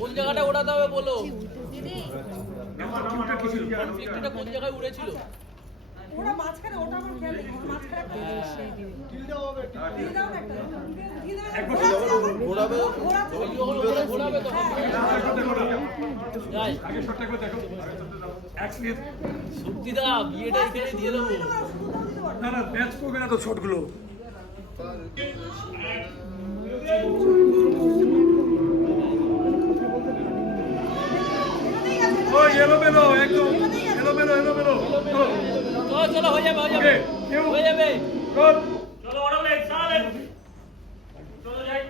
কোন জায়গাটা ওঠাতে হবে বলো দিদি কনফ্লিক্টটা কোন জায়গায় উড়েছিল ওটা মাঝখানে ওটা আমার খেয়াল নেই মাঝখানে ঢিলটাও হবে ঢিলটাও একটা একবার ঘোরাবে ঘোরাবে তো যাই আগে শটটা করে দেখো এক্সলিট সত্যিদা বিয়েটা এখানে দিয়ে দেবো না না ম্যাচ করবে না তো শটগুলো ও এলোমেলো একদম এলোমেলো চলো হয়ে যাবে হয়ে যাবে রোল চলো অর্ডার লেট চলে চলো যাই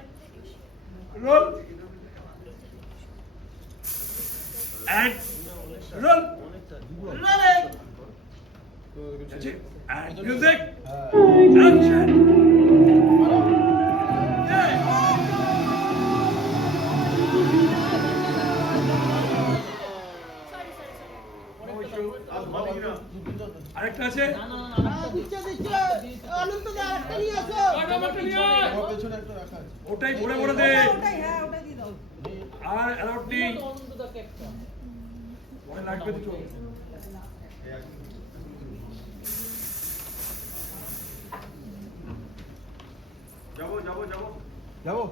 role and roll and music action আরেকটা আছে ওটাই ভরে ভরে দে আর অ্যালাউডলি ওটা লাগবে তো যাবো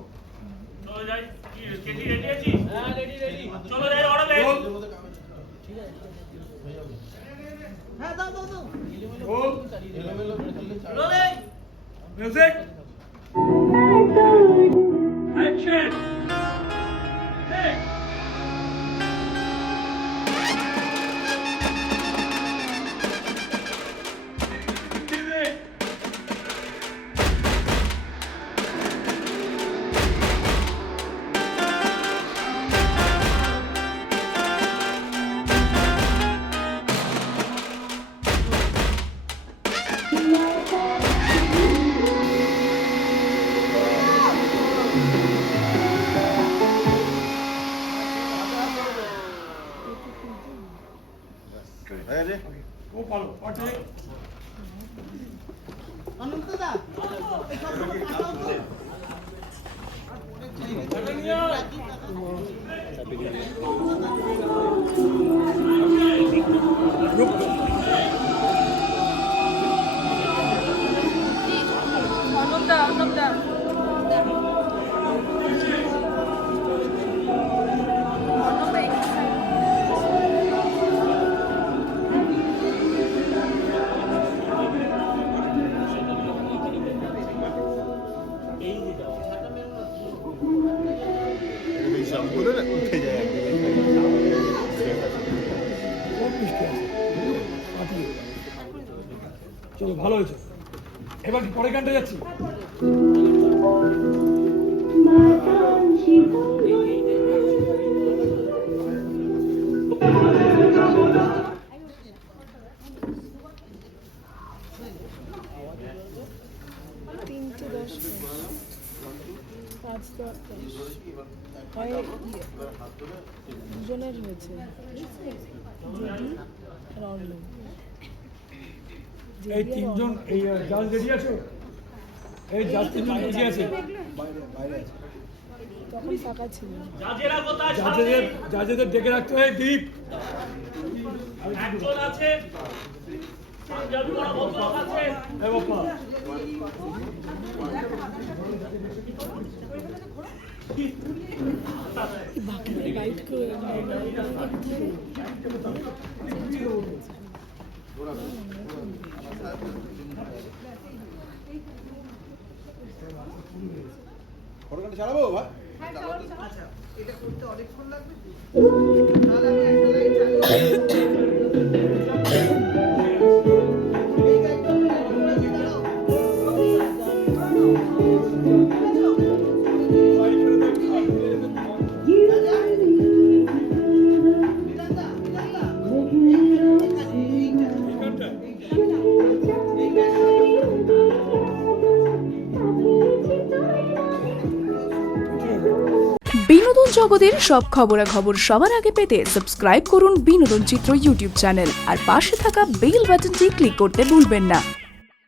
চলো যাই কেজি রেডি আছি হ্যাঁ রেডি চলো যাই অর্ডার লেট ঠিক আছে হ্যাঁ দাও রোল রোলে মিউজিক অ্যাকশন টেক ও পালো পাটে অনন্তদা অনন্তদা চলো ভালো হয়েছে এবার কি পরে গানটা যাচ্ছি দুজনের হয়েছে এই তিনজন এই জাজ রেডি আছো এই জাজ তিনজন রেডি আছে তখন ফাঁকা ছিল জাজেরা কোথায় জাজেদের ডেকে রাখতে হয় দীপ একজন আছে পাঞ্জাবি পরা ভদ্রলোক আছে এ বাপ্পা বাকিটা লাইট করে চালাবো ভাই এটা করতে অনেকক্ষণ লাগবে তাহলে আমি একটা লাইট বিনোদন জগতের সব খবরাখবর সবার আগে পেতে সাবস্ক্রাইব করুন বিনোদন চিত্র ইউটিউব চ্যানেল আর পাশে থাকা বেল বাটনটি ক্লিক করতে ভুলবেন না।